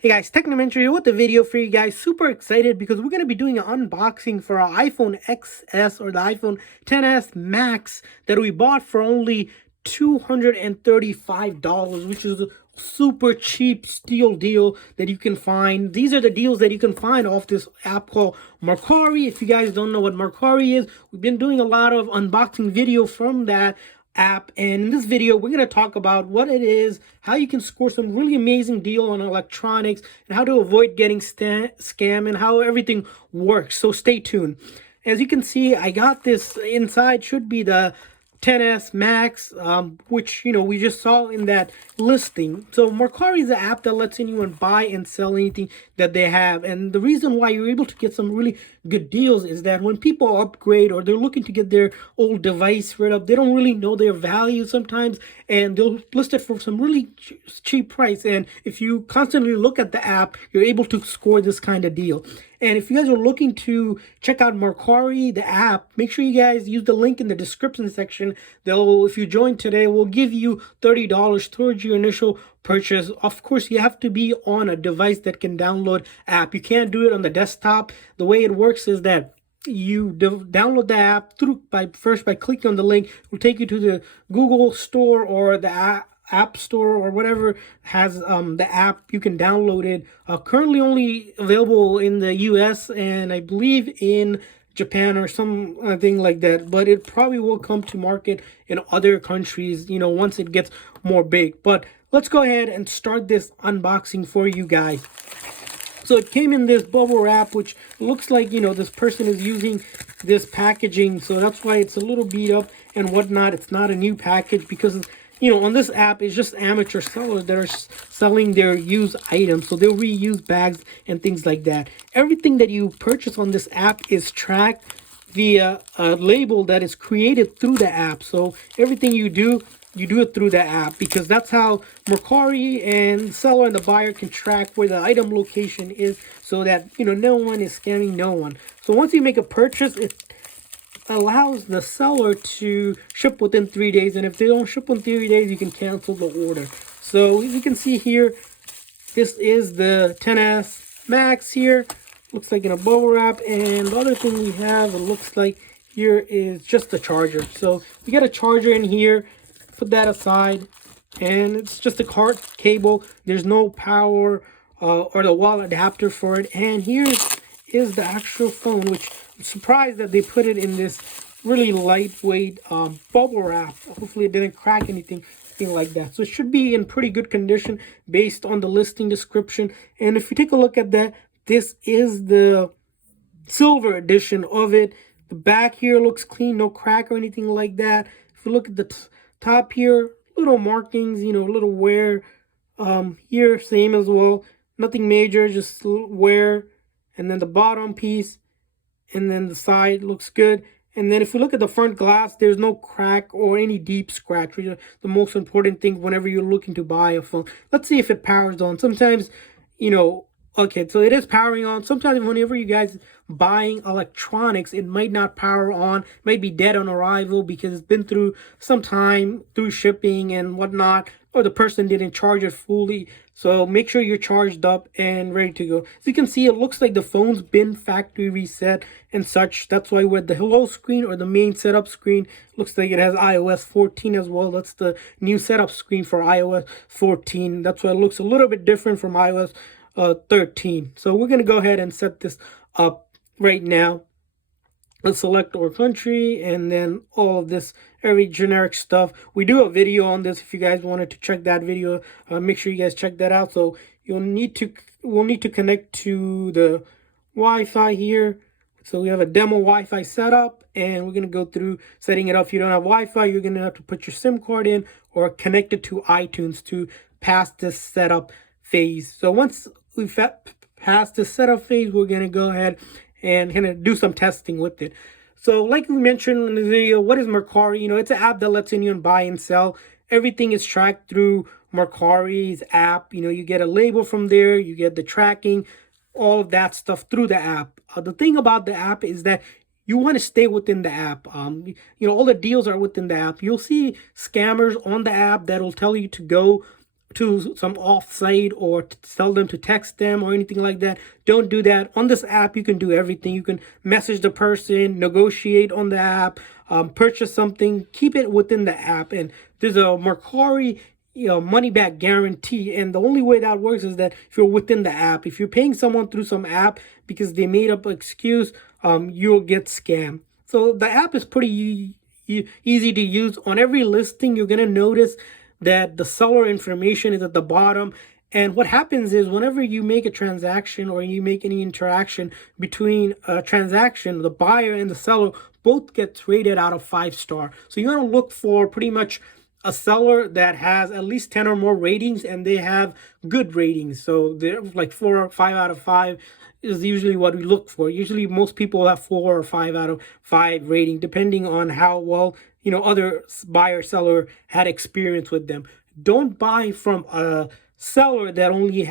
Hey guys, Technomentary here with the video for you guys. Super excited because we're going to be doing an unboxing for our iPhone XS or the iPhone XS Max that we bought for only $235, which is a super cheap steal deal that you can find. These are the deals that you can find off this app called Mercari. If you guys don't know what Mercari is, we've been doing a lot of unboxing video from that app, and in this video we're going to talk about what it is, how you can score some really amazing deal on electronics, and how to avoid getting scam, and how everything works. So stay tuned. As you can see, I got this inside, should be the XS Max, which we just saw in that listing. So Mercari is an app that lets anyone buy and sell anything that they have, and the reason why you're able to get some really good deals is that when people upgrade or they're looking to get their old device rid of, they don't really know their value sometimes, and they'll list it for some really cheap price. And if you constantly look at the app, you're able to score this kind of deal. And if you guys are looking to check out Mercari, the app, make sure you guys use the link in the description section. If you join today, we'll give you $30 towards your initial purchase. Of course, you have to be on a device that can download app. You can't do it on the desktop. The way it works is that you download the app by clicking on the link. It will take you to the Google Store or the app store or whatever has the app. You can download it. Currently only available in the US and I believe in Japan or something like that, but it probably will come to market in other countries, once it gets more big. But let's go ahead and start this unboxing for you guys. So it came in this bubble wrap, which looks like, this person is using this packaging, so that's why it's a little beat up and whatnot. It's not a new package because on this app, it's just amateur sellers that are selling their used items. So they'll reuse bags and things like that. Everything that you purchase on this app is tracked via a label that is created through the app. So everything you do it through the app, because that's how Mercari and the seller and the buyer can track where the item location is, so that no one is scamming no one. So once you make a purchase, it allows the seller to ship within 3 days, and if they don't ship in 3 days, you can cancel the order. So you can see here, this is the XS Max here. Looks like in a bubble wrap, and the other thing we have, it looks like here, is just the charger. So you get a charger in here, put that aside, and it's just a card cable. There's no power or the wall adapter for it. And here is the actual phone, which I'm surprised that they put it in this really lightweight bubble wrap. Hopefully it didn't crack anything like that. So it should be in pretty good condition based on the listing description. And if you take a look at that, this is the silver edition of it. The back here looks clean, no crack or anything like that. If you look at the top here, little markings, little wear. Here, same as well. Nothing major, just wear. And then the bottom piece, and then the side looks good. And then if you look at the front glass, there's no crack or any deep scratch, which is the most important thing whenever you're looking to buy a phone. Let's see if it powers on. Sometimes, okay, so it is powering on. Sometimes whenever you guys buying electronics, it might not power on, might be dead on arrival because it's been through some time through shipping and whatnot, or the person didn't charge it fully. So make sure you're charged up and ready to go. As you can see, it looks like the phone's been factory reset and such. That's why with the hello screen or the main setup screen, looks like it has iOS 14 as well. That's the new setup screen for iOS 14. That's why it looks a little bit different from iOS 13. So we're going to go ahead and set this up right now. Let's select our country and then all of this, every generic stuff. We do a video on this. If you guys wanted to check that video, make sure you guys check that out. So we'll need to connect to the Wi-Fi here. So we have a demo Wi-Fi setup, and we're going to go through setting it up. If you don't have Wi-Fi, you're going to have to put your SIM card in or connect it to iTunes to pass this setup phase. So once we've passed this setup phase, we're going to go ahead and kind of do some testing with it. So like we mentioned in the video, what is Mercari? It's an app that lets anyone buy and sell. Everything is tracked through Mercari's app. You get a label from there, you get the tracking, all of that stuff through the app. The thing about the app is that you want to stay within the app. All the deals are within the app. You'll see scammers on the app that will tell you to go to some off-site or tell them to text them or anything like that. Don't do that. On this app, you can do everything. You can message the person, negotiate on the app, purchase something, keep it within the app. And there's a Mercari money back guarantee, and the only way that works is that if you're within the app. If you're paying someone through some app because they made up an excuse, you'll get scammed. So the app is pretty easy to use. On every listing, you're gonna notice that the seller information is at the bottom. And what happens is whenever you make a transaction or you make any interaction between a transaction, the buyer and the seller both get rated out of 5-star. So you want to look for pretty much a seller that has at least 10 or more ratings, and they have good ratings. So they're like 4 or 5 out of 5 is usually what we look for. Usually most people have 4 or 5 out of 5 rating, depending on how well, other buyer seller had experience with them. Don't buy from a seller that only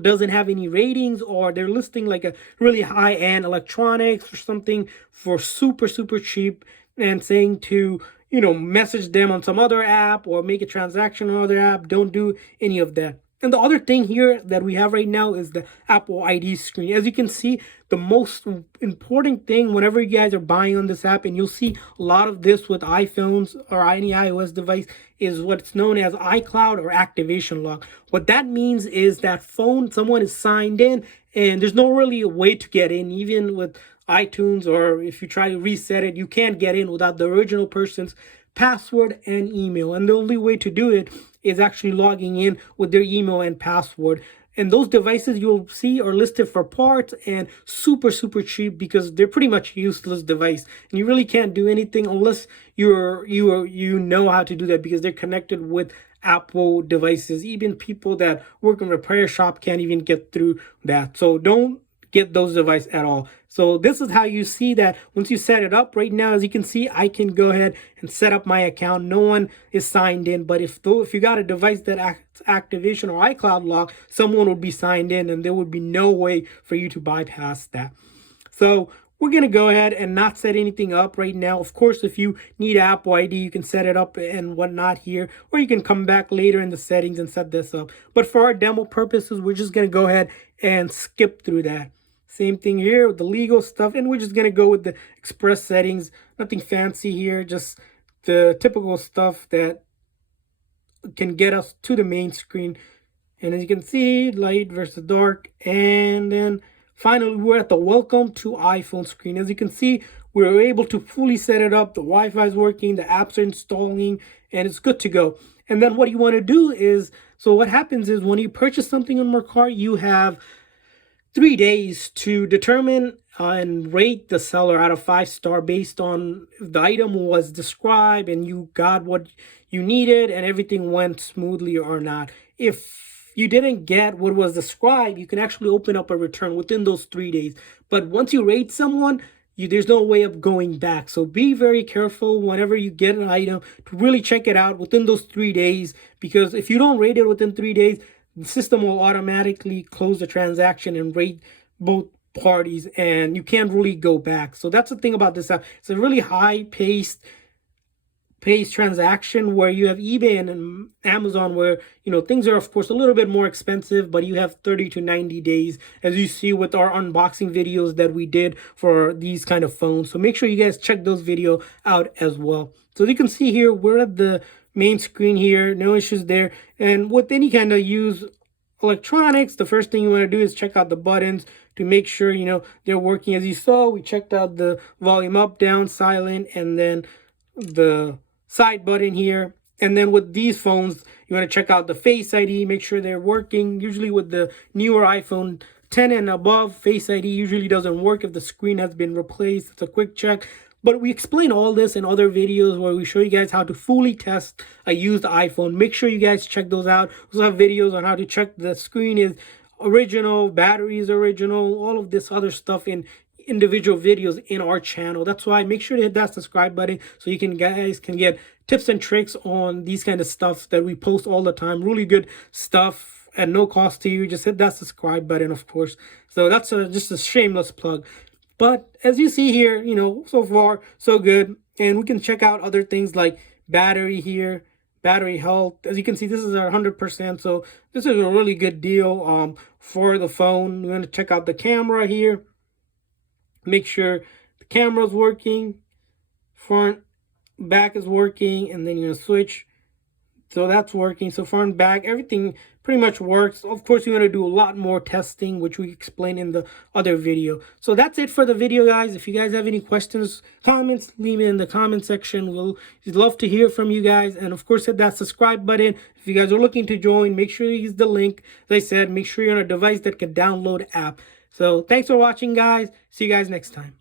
doesn't have any ratings, or they're listing like a really high-end electronics or something for super cheap and saying to message them on some other app or make a transaction on another app. Don't do any of that. And the other thing here that we have right now is the Apple ID screen. As you can see, the most important thing whenever you guys are buying on this app, and you'll see a lot of this with iPhones or any iOS device, is what's known as iCloud or activation lock. What that means is that someone is signed in and there's no really a way to get in. Even with iTunes, or if you try to reset it, you can't get in without the original person's password and email. And the only way to do it is actually logging in with their email and password. And those devices you'll see are listed for parts and super cheap, because they're pretty much useless device. And you really can't do anything unless you know how to do that, because they're connected with Apple devices. Even people that work in a repair shop can't even get through that. So don't get those devices at all. So this is how you see that once you set it up. Right now, as you can see, I can go ahead and set up my account. No one is signed in, but if you got a device that acts activation or iCloud lock, someone would be signed in, and there would be no way for you to bypass that. So we're going to go ahead and not set anything up right now. Of course, if you need Apple ID, you can set it up and whatnot here, or you can come back later in the settings and set this up. But for our demo purposes, we're just going to go ahead and skip through that. Same thing here with the legal stuff, and we're just going to go with the express settings. Nothing fancy here, just the typical stuff that can get us to the main screen. And as you can see, light versus dark. And then finally, we're at the welcome to iPhone screen. As you can see, we're able to fully set it up. The Wi-Fi is working, the apps are installing, and it's good to go. And then what you want to do is, so what happens is when you purchase something on Mercari, you have 3 days to determine and rate the seller out of 5-star based on if the item was described and you got what you needed and everything went smoothly or not. If you didn't get what was described, you can actually open up a return within those 3 days. But once you rate someone, there's no way of going back. So be very careful whenever you get an item to really check it out within those 3 days, because if you don't rate it within 3 days, the system will automatically close the transaction and rate both parties, and you can't really go back. So that's the thing about this app. It's a really high-paced transaction, where you have eBay and Amazon, where things are of course a little bit more expensive, but you have 30 to 90 days, as you see with our unboxing videos that we did for these kind of phones. So make sure you guys check those videos out as well. So you can see here, we're at the main screen here, no issues there. And with any kind of used electronics, the first thing you want to do is check out the buttons to make sure they're working. As you saw, we checked out the volume up, down, silent, and then the side button here. And then with these phones, you want to check out the Face ID, make sure they're working. Usually with the newer iPhone 10 and above, Face ID usually doesn't work if the screen has been replaced. It's a quick check. But we explain all this in other videos where we show you guys how to fully test a used iPhone. Make sure you guys check those out. We also have videos on how to check the screen is original, battery is original, all of this other stuff in individual videos in our channel. That's why make sure to hit that subscribe button so you guys can get tips and tricks on these kind of stuff that we post all the time. Really good stuff at no cost to you. Just hit that subscribe button, of course. So that's just a shameless plug. But as you see here, so far, so good. And we can check out other things like battery here, battery health. As you can see, this is at 100%, so this is a really good deal for the phone. You're going to check out the camera here. Make sure the camera's working, front, back is working, and then you're going to switch. So that's working. So front, back, everything pretty much works. Of course, you're going to do a lot more testing, which we explained in the other video. So that's it for the video, guys. If you guys have any questions, comments, leave it in the comment section. We'd love to hear from you guys. And of course, hit that subscribe button. If you guys are looking to join, make sure you use the link. As I said, make sure you're on a device that can download the app. So thanks for watching, guys. See you guys next time.